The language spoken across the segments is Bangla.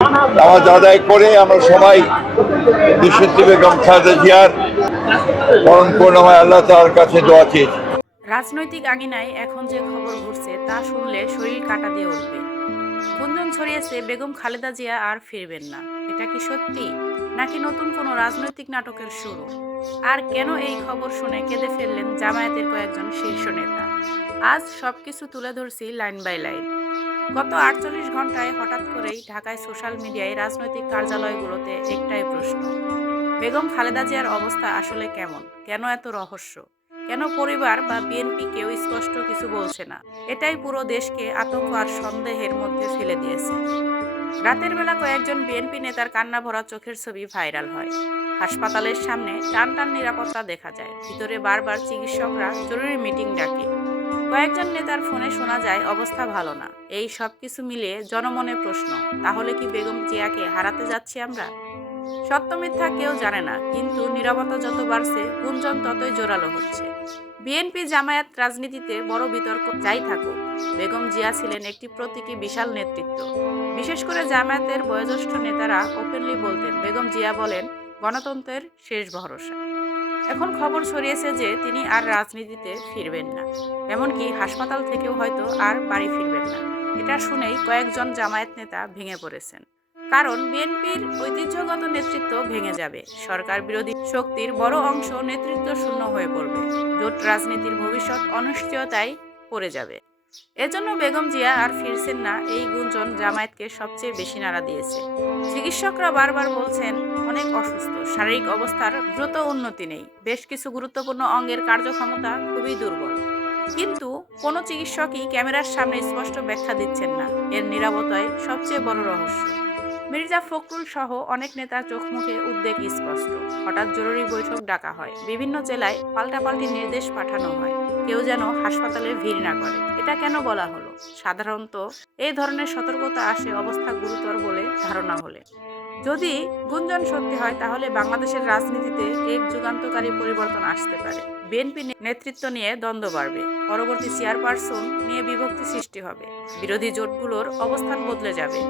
নামাজ আদায় করে আমরা সবাই দেশত্রী বেগম খালেদা জিয়ার পরম করুণাময় আল্লাহ তার কাছে দোয়া চেয়েছি রাজনৈতিক আঙিনায় এখন যে খবর ঘুরছে তা শুনলে শরীর কাটা দিয়ে উঠবে। গুঞ্জন ছড়িয়েছে বেগম খালেদা জিয়া আর ফিরবেন না। এটা কি সত্যি? নাকি নতুন কোনো রাজনৈতিক নাটকের শুরু? আর কেন এই খবর শুনে কেঁদে ফেললেন জামায়াতের কয়েকজন শীর্ষ নেতা? আজ সবকিছু তুলে ধরছি লাইন বাই লাইন। গত আটচল্লিশ ঘন্টায় হঠাৎ করেই ঢাকায় সোশ্যাল মিডিয়ায় রাজনৈতিক কার্যালয়গুলোতে একটাই প্রশ্ন। বেগম খালেদা জিয়ার অবস্থা আসলে কেমন? কেন এত রহস্য? কেন পরিবার বা বিএনপি কেউ স্পষ্ট কিছু বলছে না? এটাই পুরো দেশকে আতঙ্ক আর সন্দেহের মধ্যে ফেলে দিয়েছে। রাতের বেলা কয়েকজন বিএনপি নেতার কান্না ভরা চোখের ছবি ভাইরাল হয়। হাসপাতালের সামনে টান টান নিরাপত্তা দেখা যায়। ভিতরে বারবার চিকিৎসকরা জরুরি মিটিং ডাকে। কয়েকজন নেতার ফোনে শোনা যায়, অবস্থা ভালো না। এই সব কিছু মিলিয়ে জনমনে প্রশ্ন, তাহলে কি বেগম জিয়াকে হারাতে যাচ্ছি আমরা? সত্য মিথ্যা কেউ জানে না, কিন্তু নিরবতা যত বাড়ছে, গুঞ্জন ততই জোরালো হচ্ছে। বিএনপি জামায়াত রাজনীতিতে বড় বিতর্ক যাই থাকুক, বেগম জিয়া ছিলেন একটি প্রতীকী বিশাল নেতৃত্ব। বিশেষ করে জামায়াতের বয়োজ্যেষ্ঠ নেতারা ওপেনলি বলতেন, বেগম জিয়া বলেন, গণতন্ত্রের শেষ ভরসা। এখন খবর ছড়িয়েছে যে তিনি আর রাজনীতিতে ফিরবেন না। এমনকি হাসপাতাল থেকেও হয়তো আর বাড়ি ফিরবেন না। এটা শুনেই কয়েকজন জামায়াত নেতা ভেঙে পড়েছেন। কারণ বিএনপির ঐতিহ্যগত নেতৃত্ব ভেঙে যাবে। সরকার বিরোধী শক্তির বড় অংশ নেতৃত্ব শূন্য হয়ে পড়বে। জোট রাজনীতির ভবিষ্যৎ অনিশ্চয়তায় পড়ে যাবে। এজন্য বেগম জিয়া আর ফিরছেন না, এই গুঞ্জন জামায়াতকে সবচেয়ে বেশি নাড়া দিয়েছে। চিকিৎসকরা বারবার বলছেন, অনেক অসুস্থ, শারীরিক অবস্থার দ্রুত উন্নতি নেই, বেশ কিছু গুরুত্বপূর্ণ অঙ্গের কার্যক্ষমতা খুবই দুর্বল। কিন্তু কোনো চিকিৎসকই ক্যামেরার সামনে স্পষ্ট ব্যাখ্যা দিচ্ছেন না, এর নিরাপত্তাই সবচেয়ে বড় রহস্য। মির্জা ফখরুল সহ অনেক নেতার চোখ মুখে উদ্বেগ স্পষ্ট। হঠাৎ জরুরি বৈঠক ডাকা হয়, বিভিন্ন জেলায় পাল্টাপাল্টি নির্দেশ পাঠানো হয়। কেউ যেন হাসপাতালে ভিড় না করে। এটা কেন বলা হলো? সাধারণত এই ধরনের সতর্কতা আসে অবস্থা গুরুতর বলে ধারণা হলে। যদি গুঞ্জন সত্যি হয়, তাহলে বাংলাদেশের রাজনীতিতে এক যুগান্তকারী পরিবর্তন আসতে পারে। বিএনপি নেতৃত্ব নিয়ে দ্বন্দ্ব বাড়বে। পরবর্তী চেয়ারপারসন নিয়ে বিভক্তি সৃষ্টি হবে। বিরোধী জোটগুলোর অবস্থান বদলে যাবে।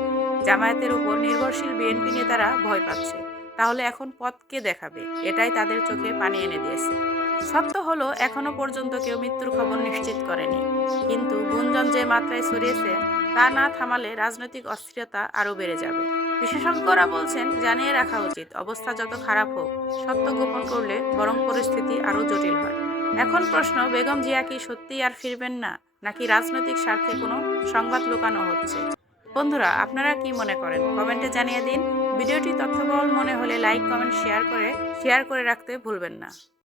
জামায়াতের উপর নির্ভরশীল বিএনপি নেতারা ভয় পাচ্ছে। তাহলে এখন পথকে দেখাবে। এটাই তাদের চোখে পানি এনে দিয়েছে। সত্য হলো, এখনও পর্যন্ত কেউ মৃত্যুর খবর নিশ্চিত করেনি। কিন্তু গুঞ্জন যে মাত্রায় ছড়িয়েছে, তা না থামালে রাজনৈতিক অস্থিরতা আরও বেড়ে যাবে। বিশেষজ্ঞরা বলছেন, জানিয়ে রাখা উচিত, অবস্থা যত খারাপ হোক, সত্য গোপন করলে বরং পরিস্থিতি আরও জটিল হয়। এখন প্রশ্ন, বেগম জিয়া কি সত্যিই আর ফিরবেন না, নাকি রাজনৈতিক স্বার্থে কোনো সংবাদ লুকানো হচ্ছে? বন্ধুরা, আপনারা কি মনে করেন? কমেন্টে জানিয়ে দিন। ভিডিওটি তথ্যবহুল মনে হলে লাইক, কমেন্ট, শেয়ার করে শেয়ার করে রাখতে ভুলবেন না।